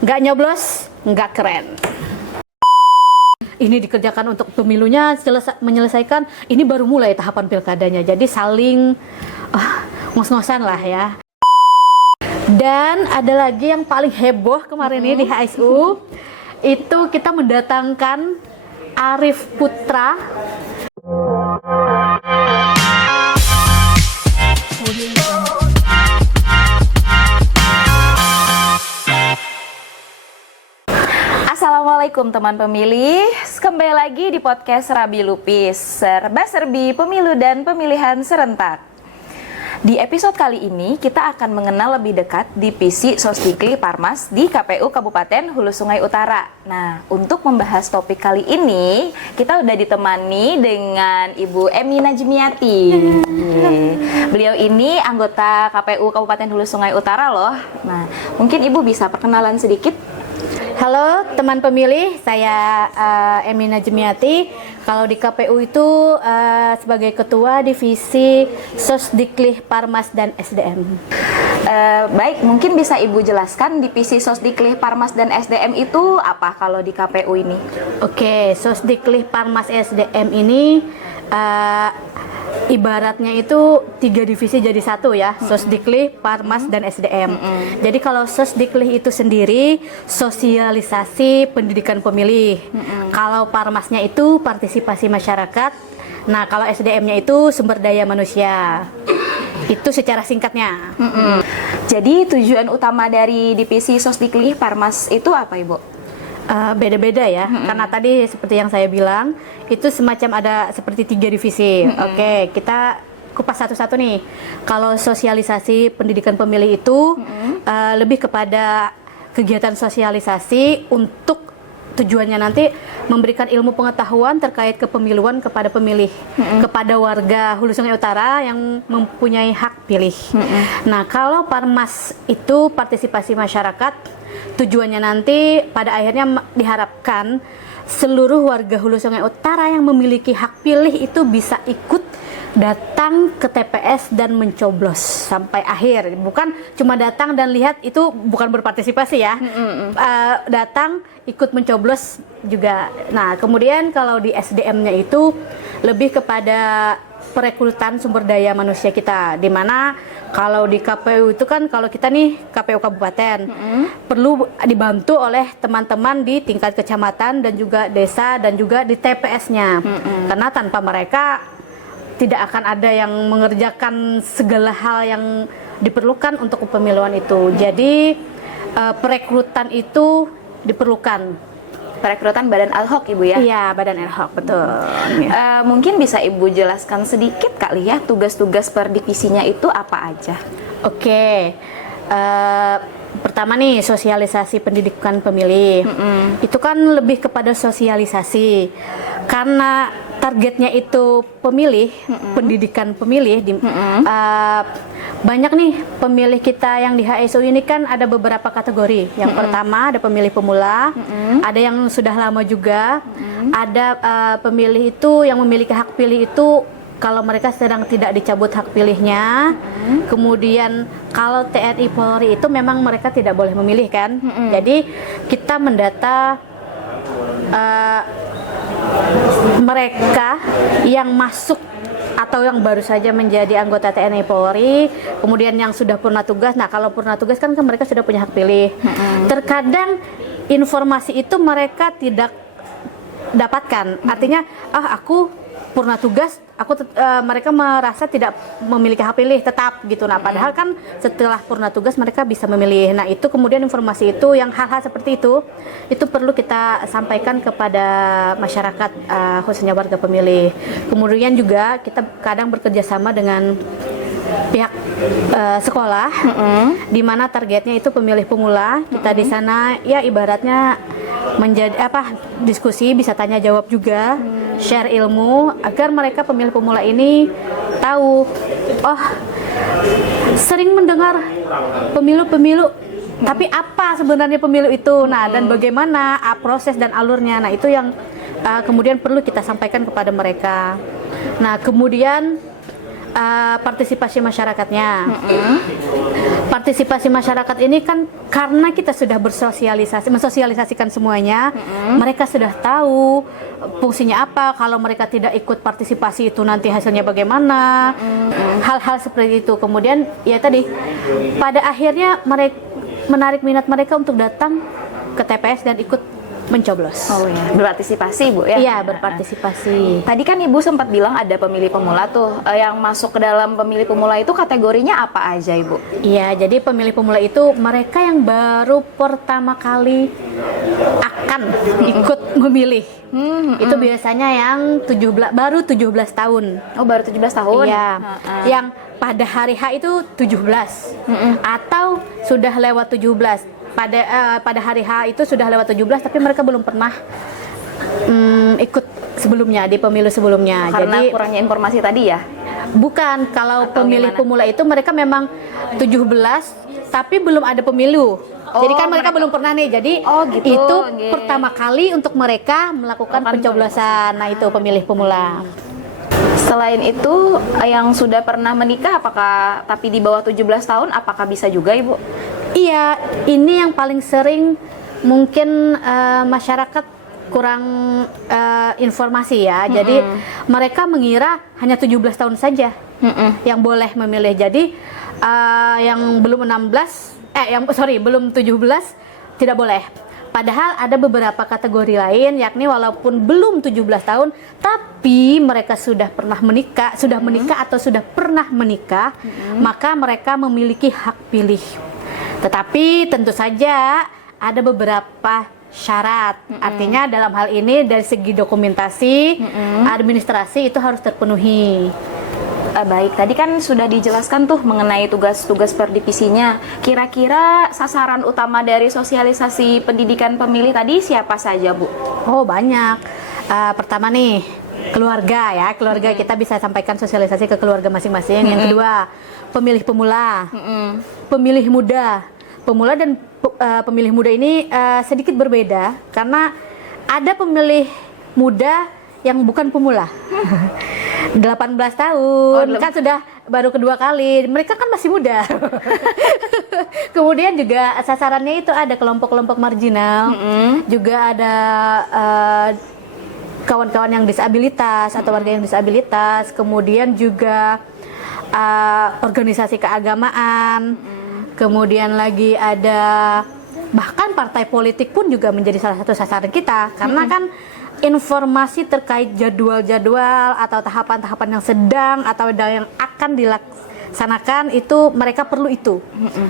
nggak nyoblos, nggak keren. Ini dikerjakan untuk pemilunya, menyelesaikan, ini baru mulai tahapan pilkadanya, jadi saling ngos-ngosan lah ya. Dan ada lagi yang paling heboh kemarin ini di HSU, itu kita mendatangkan Arif Putra. Assalamualaikum teman pemilih, kembali lagi di podcast Rabi Lupis, serba-serbi pemilu dan pemilihan serentak. Di episode kali ini kita akan mengenal lebih dekat Divisi Sosdikli Parmas di KPU Kabupaten Hulu Sungai Utara. Nah, untuk membahas topik kali ini, kita udah ditemani dengan Ibu Emi Najmiati. Beliau ini anggota KPU Kabupaten Hulu Sungai Utara loh. Nah, mungkin Ibu bisa perkenalan sedikit. Halo teman pemilih, saya Emi Najmiati. Kalau di KPU itu sebagai Ketua Divisi Sosdikli Parmas dan SDM. Baik, mungkin bisa Ibu jelaskan Divisi Sosdikli Parmas dan SDM itu apa kalau di KPU ini? Oke, Sosdikli Parmas SDM ini ibaratnya itu 3 divisi jadi satu ya, Sosdikli, Parmas, dan SDM. Jadi kalau Sosdikli itu sendiri sosialisasi pendidikan pemilih. Kalau Parmasnya itu partisipasi masyarakat. Nah, kalau SDM-nya itu sumber daya manusia. Itu secara singkatnya. Jadi tujuan utama dari Divisi Sosdikli Parmas itu apa, Ibu? Beda-beda ya, karena tadi seperti yang saya bilang, itu semacam ada seperti 3 divisi. Oke, kita kupas satu-satu nih. Kalau sosialisasi pendidikan pemilih itu lebih kepada kegiatan sosialisasi untuk tujuannya nanti memberikan ilmu pengetahuan terkait kepemiluan kepada pemilih, kepada warga Hulu Sungai Utara yang mempunyai hak pilih. Nah, kalau Parmas itu partisipasi masyarakat, tujuannya nanti pada akhirnya diharapkan seluruh warga Hulu Sungai Utara yang memiliki hak pilih itu bisa ikut datang ke TPS dan mencoblos sampai akhir. Bukan cuma datang dan lihat, itu bukan berpartisipasi ya. Datang, ikut mencoblos juga. Nah, kemudian kalau di SDM-nya itu lebih kepada perekrutan sumber daya manusia kita, di mana kalau di KPU itu kan, kalau kita nih KPU Kabupaten perlu dibantu oleh teman-teman di tingkat kecamatan dan juga desa dan juga di TPS-nya. Karena tanpa mereka tidak akan ada yang mengerjakan segala hal yang diperlukan untuk kepemiluan itu. Jadi perekrutan itu diperlukan. Perekrutan badan ad hoc, Ibu ya? Iya, badan ad hoc, betul. Mungkin bisa Ibu jelaskan sedikit kali ya, tugas-tugas per divisinya itu apa aja? Oke, pertama nih sosialisasi pendidikan pemilih. Itu kan lebih kepada sosialisasi, karena targetnya itu pemilih, pendidikan pemilih. Banyak nih pemilih kita yang di HSU ini kan ada beberapa kategori. Yang pertama ada pemilih pemula, ada yang sudah lama juga, ada pemilih itu yang memiliki hak pilih itu kalau mereka sedang tidak dicabut hak pilihnya. Kemudian kalau TNI Polri itu memang mereka tidak boleh memilih kan. Jadi kita mendata mereka yang masuk atau yang baru saja menjadi anggota TNI Polri, kemudian yang sudah purna tugas. Nah, kalau purna tugas kan mereka sudah punya hak pilih. Terkadang informasi itu mereka tidak dapatkan. Artinya, aku purna tugas, mereka merasa tidak memiliki hak pilih tetap gitu. Nah, padahal kan setelah purna tugas mereka bisa memilih. Nah, itu kemudian informasi itu, yang hal-hal seperti itu perlu kita sampaikan kepada masyarakat, khususnya warga pemilih. Kemudian juga kita kadang bekerja sama dengan pihak sekolah, di mana targetnya itu pemilih pemula. Kita di sana ya ibaratnya menjadi diskusi, bisa tanya jawab juga, share ilmu agar mereka pemilih pemula ini tahu, sering mendengar pemilu, tapi apa sebenarnya pemilu itu, dan bagaimana proses dan alurnya. Nah, itu yang kemudian perlu kita sampaikan kepada mereka. Nah, kemudian partisipasi masyarakatnya. partisipasi masyarakat ini kan karena kita sudah mensosialisasikan semuanya, mereka sudah tahu fungsinya apa, kalau mereka tidak ikut partisipasi itu nanti hasilnya bagaimana, hal-hal seperti itu. Kemudian ya tadi, pada akhirnya mereka menarik minat mereka untuk datang ke TPS dan ikut mencoblos. Oh ya, berpartisipasi Bu ya? Iya, berpartisipasi. Tadi kan Ibu sempat bilang ada pemilih pemula tuh, yang masuk ke dalam pemilih pemula itu kategorinya apa aja Ibu? Iya, jadi pemilih pemula itu mereka yang baru pertama kali akan ikut memilih. Itu biasanya yang baru 17 tahun. Oh, baru 17 tahun? Iya, yang pada hari H itu 17 atau sudah lewat 17. Pada hari H itu sudah lewat 17 tapi mereka belum pernah ikut sebelumnya di pemilu sebelumnya. Karena jadi kurangnya informasi tadi ya? Bukan, kalau Atau pemilih gimana? pemula itu mereka memang 17 tapi belum ada pemilu. Jadi kan mereka belum pernah nih. Jadi gitu, itu nggih. pertama kali untuk mereka melakukan pencoblosan. Nah, itu pemilih pemula. Selain itu, yang sudah pernah menikah apakah tapi di bawah 17 tahun apakah bisa juga Ibu? Iya, ini yang paling sering mungkin masyarakat kurang informasi ya. Jadi mereka mengira hanya 17 tahun saja yang boleh memilih. Jadi yang belum 17 tidak boleh. Padahal ada beberapa kategori lain, yakni walaupun belum 17 tahun tapi mereka sudah menikah atau sudah pernah menikah, maka mereka memiliki hak pilih. Tetapi tentu saja ada beberapa syarat. Artinya dalam hal ini dari segi dokumentasi, administrasi itu harus terpenuhi. Baik, tadi kan sudah dijelaskan tuh mengenai tugas-tugas per divisinya. Kira-kira sasaran utama dari sosialisasi pendidikan pemilih tadi siapa saja Bu? Oh, banyak. Pertama nih, keluarga ya. Keluarga kita bisa sampaikan sosialisasi ke keluarga masing-masing. Yang kedua, pemilih pemula. Pemilih muda. Pemula dan pemilih muda ini sedikit berbeda karena ada pemilih muda yang bukan pemula. 18 tahun, kan sudah baru kedua kali. Mereka kan masih muda. Kemudian juga sasarannya itu ada kelompok-kelompok marginal, juga ada kawan-kawan yang disabilitas atau warga yang disabilitas, kemudian juga organisasi keagamaan, kemudian lagi ada bahkan partai politik pun juga menjadi salah satu sasaran kita karena kan informasi terkait jadwal-jadwal atau tahapan-tahapan yang sedang atau yang akan dilaksanakan itu mereka perlu itu.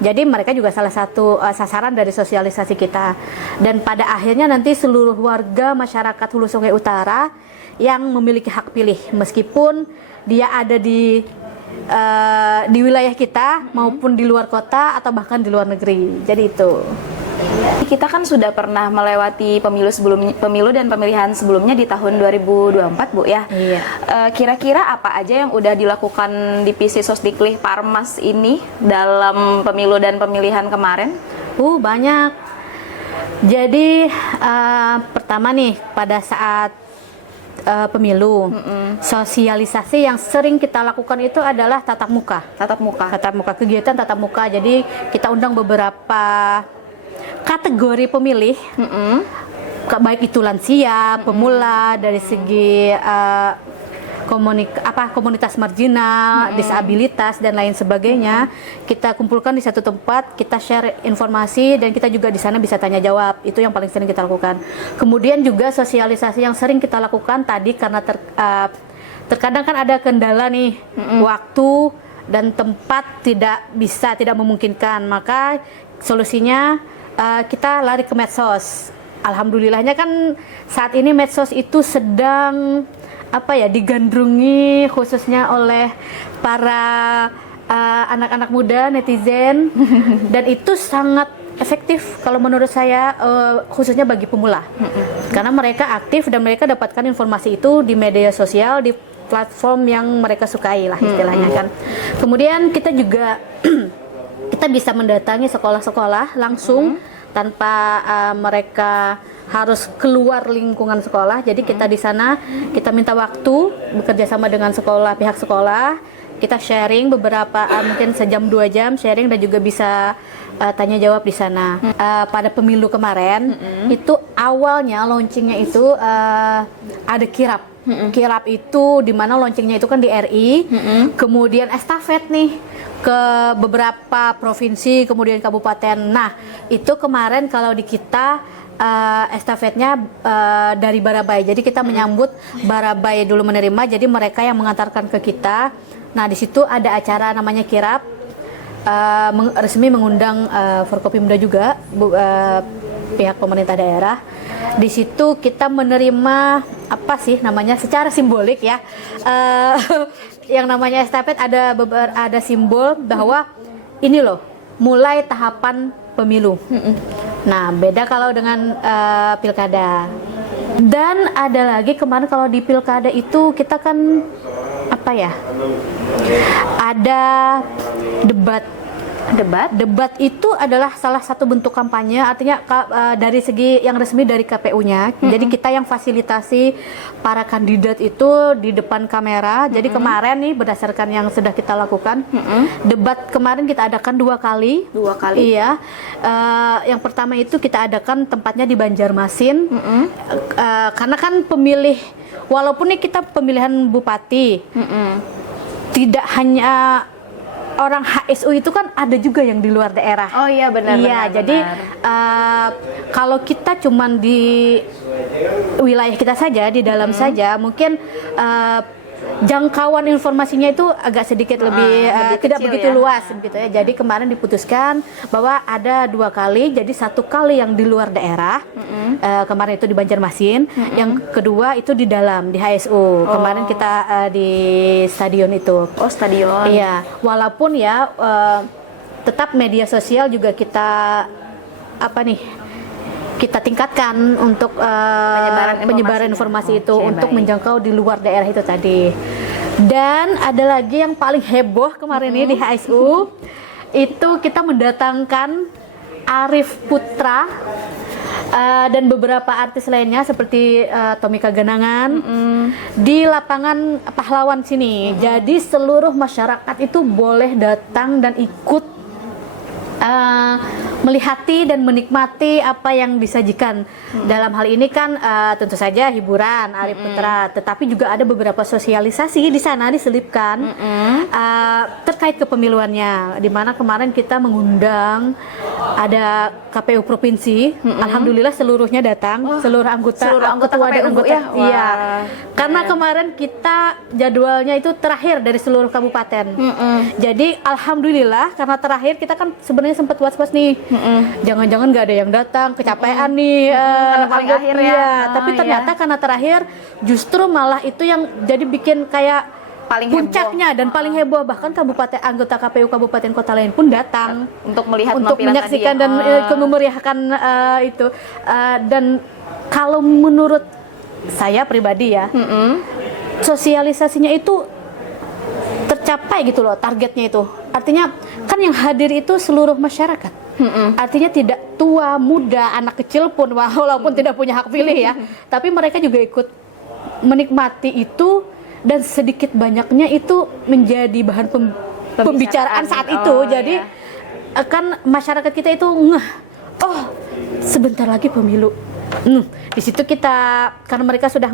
Jadi mereka juga salah satu sasaran dari sosialisasi kita. Dan pada akhirnya nanti seluruh warga masyarakat Hulu Sungai Utara yang memiliki hak pilih meskipun dia ada di wilayah kita maupun di luar kota atau bahkan di luar negeri. Jadi itu. Kita kan sudah pernah melewati pemilu dan pemilihan sebelumnya di tahun 2024 Bu ya. Iya. Kira-kira apa aja yang udah dilakukan divisi Sosdiklih Parmas ini dalam pemilu dan pemilihan kemarin? Banyak. Jadi pertama nih pada saat pemilu, sosialisasi yang sering kita lakukan itu adalah tatap muka. Kegiatan tatap muka. Jadi kita undang beberapa kategori pemilih, baik itu lansia, pemula, dari segi komunitas marginal, disabilitas dan lain sebagainya. Kita kumpulkan di satu tempat, kita share informasi dan kita juga di sana bisa tanya jawab. Itu yang paling sering kita lakukan. Kemudian juga sosialisasi yang sering kita lakukan tadi karena terkadang kan ada kendala nih, waktu dan tempat tidak memungkinkan. Maka solusinya kita lari ke medsos. Alhamdulillahnya kan saat ini medsos itu sedang digandrungi khususnya oleh para anak-anak muda, netizen, dan itu sangat efektif kalau menurut saya, khususnya bagi pemula. Karena mereka aktif dan mereka dapatkan informasi itu di media sosial, di platform yang mereka sukai lah istilahnya kan. Kemudian kita juga kita bisa mendatangi sekolah-sekolah langsung tanpa mereka harus keluar lingkungan sekolah. Jadi kita di sana kita minta waktu bekerja sama dengan pihak sekolah. kita sharing beberapa mungkin sejam 2 jam sharing dan juga bisa tanya jawab di sana. Pada pemilu kemarin itu awalnya launchingnya itu ada kirap. Kirap itu dimana launchingnya itu kan di RI, kemudian estafet nih ke beberapa provinsi, kemudian kabupaten. Nah, itu kemarin kalau di kita estafetnya dari Barabai. Jadi kita menyambut Barabai dulu menerima, jadi mereka yang mengantarkan ke kita. Nah, di situ ada acara namanya kirap, resmi mengundang Forkopimda juga, pihak pemerintah daerah. Di situ kita menerima apa sih namanya secara simbolik ya, yang namanya estafet ada simbol bahwa ini loh mulai tahapan pemilu. Nah, beda kalau dengan pilkada. Dan ada lagi kemarin kalau di pilkada itu kita kan apa ya? Ada debat. Debat itu adalah salah satu bentuk kampanye, artinya dari segi yang resmi dari KPU-nya. Jadi kita yang fasilitasi para kandidat itu di depan kamera. Jadi kemarin nih berdasarkan yang sudah kita lakukan, debat kemarin kita adakan 2 kali. 2 kali? Iya. Yang pertama itu kita adakan tempatnya di Banjarmasin. Karena kan pemilih, walaupun nih kita pemilihan bupati, tidak hanya orang HSU itu kan ada juga yang di luar daerah. Oh iya, benar. Iya, jadi kalau kita cuman di wilayah kita saja, di dalam saja, mungkin jangkauan informasinya itu agak sedikit lebih tidak begitu luas gitu ya. Jadi kemarin diputuskan bahwa ada 2 kali, jadi 1 kali yang di luar daerah, kemarin itu di Banjarmasin, yang kedua itu di dalam di HSU. Kemarin kita di stadion itu. Oh, stadion. Iya, walaupun ya tetap media sosial juga kita kita tingkatkan untuk penyebaran informasi itu untuk menjangkau di luar daerah itu tadi. Dan ada lagi yang paling heboh kemarin ini di HSU, itu kita mendatangkan Arif Putra dan beberapa artis lainnya seperti Tomika Ganangan di lapangan Pahlawan sini. Jadi seluruh masyarakat itu boleh datang dan ikut melihati dan menikmati apa yang disajikan. Dalam hal ini kan tentu saja hiburan Arif Putra, tetapi juga ada beberapa sosialisasi di sana diselipkan terkait kepemiluannya, di mana kemarin kita mengundang ada KPU provinsi. Alhamdulillah seluruhnya datang, seluruh anggota ketua dan anggota ya? Iya. Karena kemarin kita jadwalnya itu terakhir dari seluruh kabupaten. Jadi alhamdulillah karena terakhir kita kan sebenarnya sempat was-was nih, jangan-jangan nggak ada yang datang, kecapean nih karena paling akhir ya. Tapi ternyata karena terakhir justru malah itu yang jadi bikin kayak paling puncaknya heboh. Dan paling heboh, bahkan kabupaten anggota KPU kabupaten kota lain pun datang untuk melihat untuk menyaksikan dan memeriahkan itu. Dan kalau menurut saya pribadi ya, sosialisasinya itu tercapai gitu loh, targetnya itu. Artinya kan yang hadir itu seluruh masyarakat. Artinya tidak tua, muda, anak kecil pun walaupun tidak punya hak pilih ya, tapi mereka juga ikut menikmati itu, dan sedikit banyaknya itu menjadi bahan pembicaraan saat itu. Jadi kan masyarakat kita itu oh sebentar lagi pemilu. Di situ kita, karena mereka sudah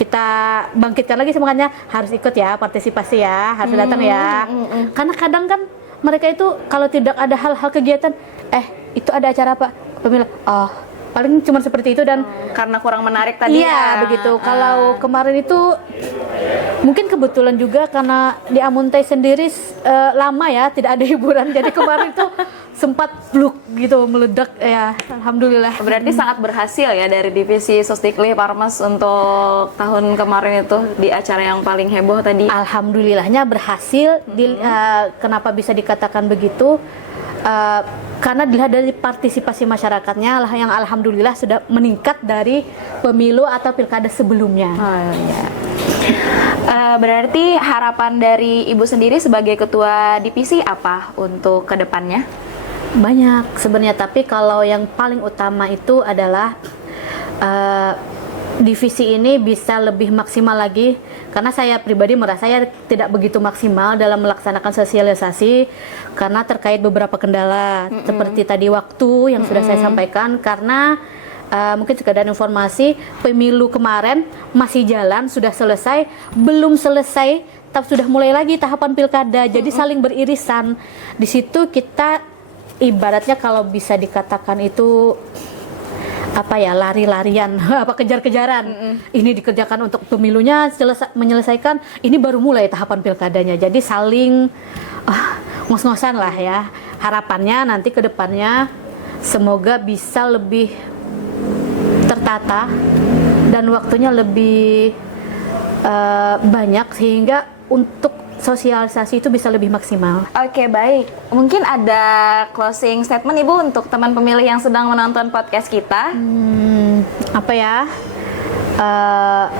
kita bangkitkan lagi semangatnya, harus ikut ya, partisipasi ya, harus datang ya. Karena kadang kan mereka itu kalau tidak ada hal-hal kegiatan, itu ada acara apa? Pemilu. Paling cuma seperti itu, dan karena kurang menarik tadi. Iya, begitu. Kalau kemarin itu mungkin kebetulan juga karena di Amuntai sendiri lama ya tidak ada hiburan, jadi kemarin itu sempat bluk gitu, meledak ya. Alhamdulillah. Berarti sangat berhasil ya dari divisi Sosdikli Parmas untuk tahun kemarin itu di acara yang paling heboh tadi. Alhamdulillahnya berhasil. Kenapa bisa dikatakan begitu? Karena dilihat dari partisipasi masyarakatnya lah yang alhamdulillah sudah meningkat dari pemilu atau pilkada sebelumnya. Berarti harapan dari Ibu sendiri sebagai ketua divisi apa untuk kedepannya? Banyak sebenarnya, tapi kalau yang paling utama itu adalah divisi ini bisa lebih maksimal lagi, karena saya pribadi merasa saya tidak begitu maksimal dalam melaksanakan sosialisasi karena terkait beberapa kendala seperti tadi waktu yang sudah saya sampaikan. Karena mungkin sekadar informasi, pemilu kemarin masih jalan, sudah selesai, belum selesai tapi sudah mulai lagi tahapan pilkada, jadi saling beririsan. Di situ kita ibaratnya kalau bisa dikatakan itu apa ya, lari-larian, apa kejar-kejaran. Ini dikerjakan untuk pemilunya menyelesaikan, ini baru mulai tahapan pilkadanya. Jadi saling ngos-ngosan lah ya. Harapannya nanti ke depannya semoga bisa lebih tertata dan waktunya lebih banyak sehingga untuk sosialisasi itu bisa lebih maksimal. Oke, baik. Mungkin ada closing statement Ibu untuk teman pemilih yang sedang menonton podcast kita? Apa ya?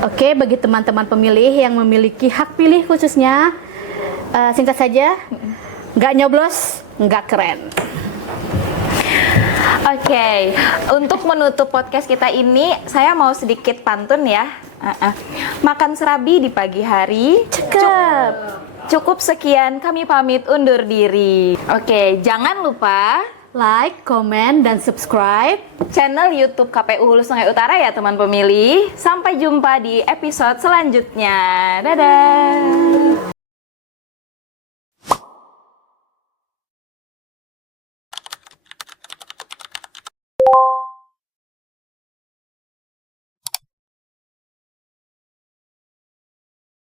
Oke, bagi teman-teman pemilih yang memiliki hak pilih khususnya, singkat saja, nggak nyoblos, nggak keren. Oke, untuk menutup podcast kita ini, saya mau sedikit pantun ya. Makan serabi di pagi hari. Cukup sekian, kami pamit undur diri. Oke, jangan lupa Like, comment, dan subscribe channel YouTube KPU Hulu Sungai Utara ya teman pemilih. Sampai jumpa di episode selanjutnya. Dadah.